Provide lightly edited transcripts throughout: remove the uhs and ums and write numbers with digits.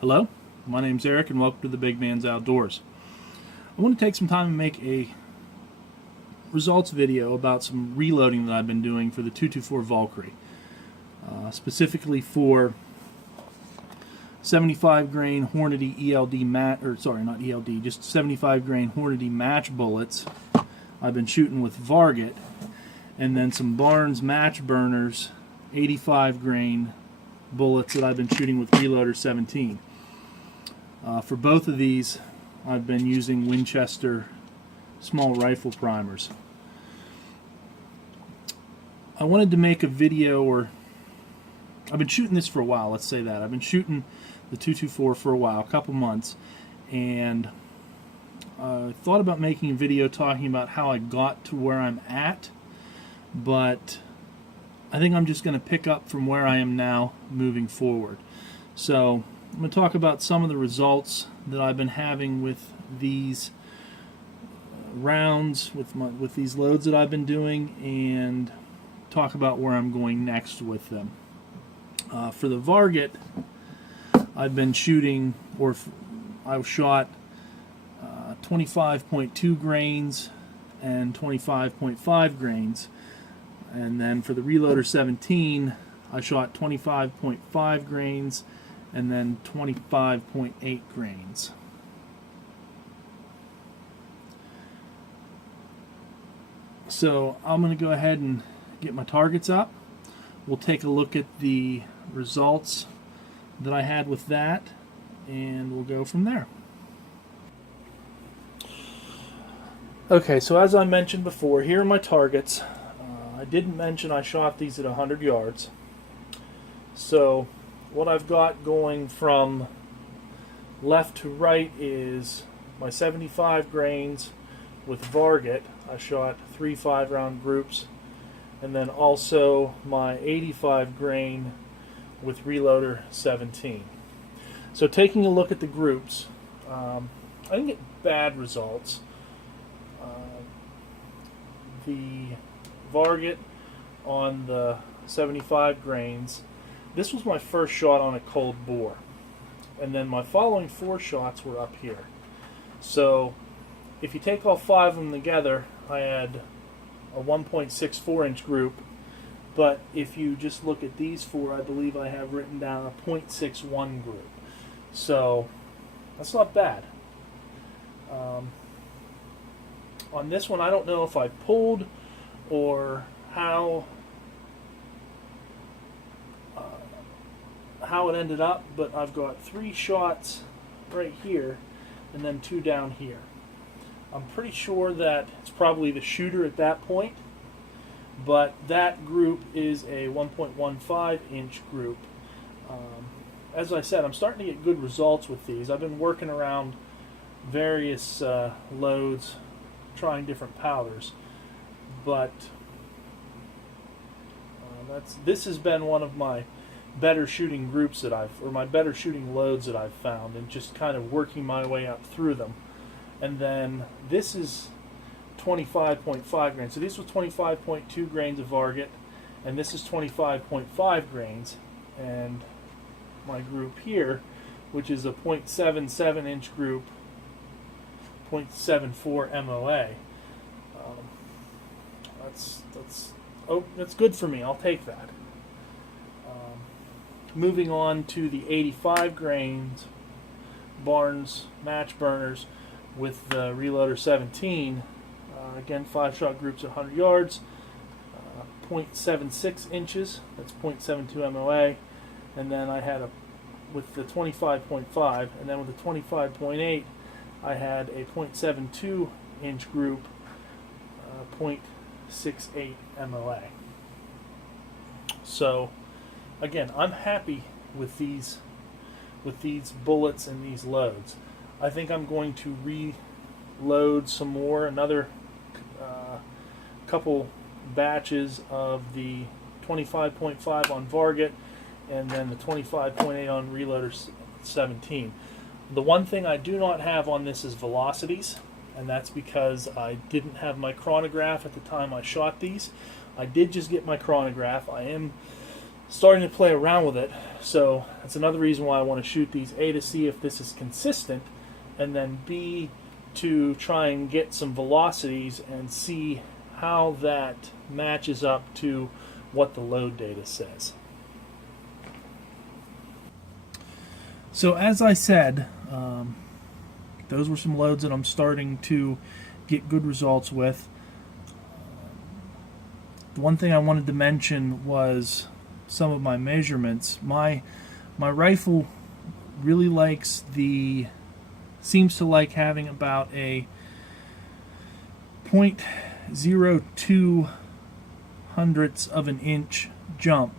Hello, my name's Eric and welcome to the Big Man's Outdoors. I want to take some time and make a results video about some reloading that I've been doing for the 224 Valkyrie. Specifically for 75 grain Hornady ELD not ELD, just 75 grain Hornady match bullets I've been shooting with Varget, and then some Barnes match burners 85 grain bullets that I've been shooting with Reloader 17. For both of these, I've been using Winchester small rifle primers. I wanted to make a video, or I've been shooting this for a while, let's say that. I've been shooting the 224 for a while, a couple months, and I thought about making a video talking about how I got to where I'm at, but I think I'm just going to pick up from where I am now moving forward. So I'm going to talk about some of the results that I've been having with these rounds, with these loads that I've been doing, and talk about where I'm going next with them. For the Varget, I've been shooting, I shot 25.2 grains and 25.5 grains. And then for the Reloader 17, I shot 25.5 grains and then 25.8 grains. So I'm going to go ahead and get my targets up. We'll take a look at the results that I had with that, and we'll go from there. Okay, so as I mentioned before, here are my targets. I didn't mention I shot these at 100 yards. So what I've got going from left to right is my 75 grains with Varget. I shot 3 5-round groups, and then also my 85 grain with Reloader 17. So taking a look at the groups, I didn't get bad results. The Varget on the 75 grains, this was my first shot on a cold bore, and then my following 4 shots were up here. So if you take all 5 of them together, I had a 1.64 inch group, but if you just look at these 4, I believe I have written down a 0.61 group. So that's not bad. On this one, I don't know if I pulled or how it ended up, but I've got 3 shots right here and then 2 down here. I'm pretty sure that it's probably the shooter at that point, but that group is a 1.15 inch group. As I said, I'm starting to get good results with these. I've been working around various loads, trying different powders, but this has been one of my better shooting groups that my better shooting loads that I've found, and just kind of working my way up through them. And then this is 25.5 grains. So this was 25.2 grains of Varget, and this is 25.5 grains. And my group here, which is a 0.77 inch group, 0.74 MOA. That's good for me. I'll take that. Moving on to the 85 grains Barnes match burners with the Reloader 17. Again, 5-shot groups at 100 yards, 0.76 inches. That's 0.72 MOA. And then I had with the 25.5, and then with the 25.8, I had a 0.72 inch group, 0.68 MOA. So again, I'm happy with these bullets and these loads. I think I'm going to reload some more, another couple batches of the 25.5 on Varget, and then the 25.8 on Reloader 17. The one thing I do not have on this is velocities, and that's because I didn't have my chronograph at the time I shot these. I did just get my chronograph. I am starting to play around with it. So that's another reason why I want to shoot these, A, to see if this is consistent, and then B, to try and get some velocities and see how that matches up to what the load data says. So as I said, those were some loads that I'm starting to get good results with. The one thing I wanted to mention was some of my measurements. My rifle really seems to like having about a 0.02 hundredths of an inch jump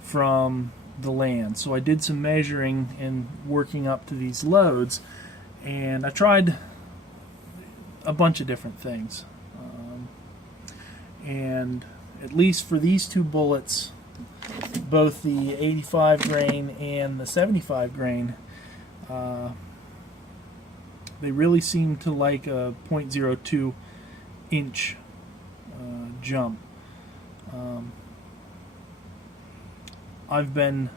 from the land. So I did some measuring and working up to these loads, and I tried a bunch of different things. And at least for these two bullets, both the 85 grain and the 75 grain, they really seem to like a 0.02 inch jump. I've been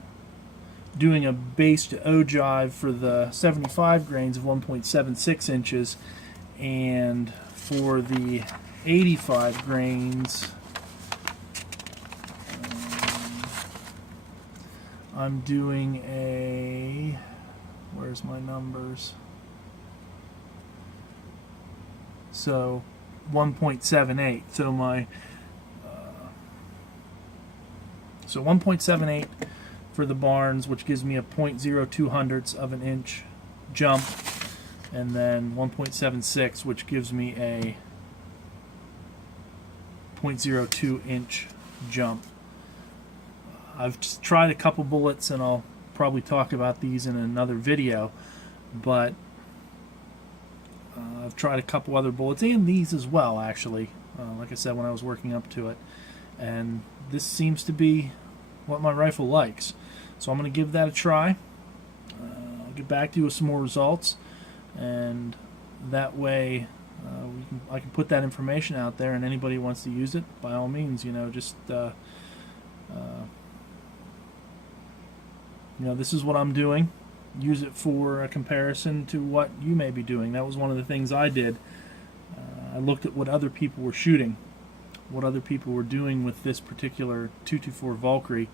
doing a base to ogive for the 75 grains of 1.76 inches, and for the 85 grains, I'm doing a, where's my numbers? So 1.78. So my so 1.78 for the Barnes, which gives me a 0.02 hundredths of an inch jump, and then 1.76, which gives me a 0.02 inch jump. I've just tried a couple bullets, and I'll probably talk about these in another video, but I've tried a couple other bullets, and these as well, actually, like I said, when I was working up to it, and this seems to be what my rifle likes. So I'm going to give that a try. I'll get back to you with some more results, and that way I can put that information out there, and anybody who wants to use it, by all means, just this is what I'm doing. Use it for a comparison to what you may be doing. That was one of the things I did. I looked at what other people were shooting, what other people were doing with this particular 224 Valkyrie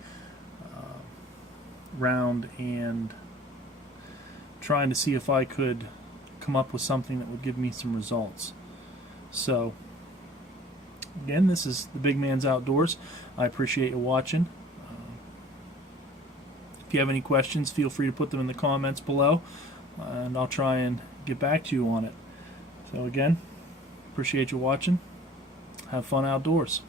round, and trying to see if I could come up with something that would give me some results. So again, this is the Big Man's Outdoors. I appreciate you watching. If you have any questions, feel free to put them in the comments below, and I'll try and get back to you on it. So again, appreciate you watching. Have fun outdoors.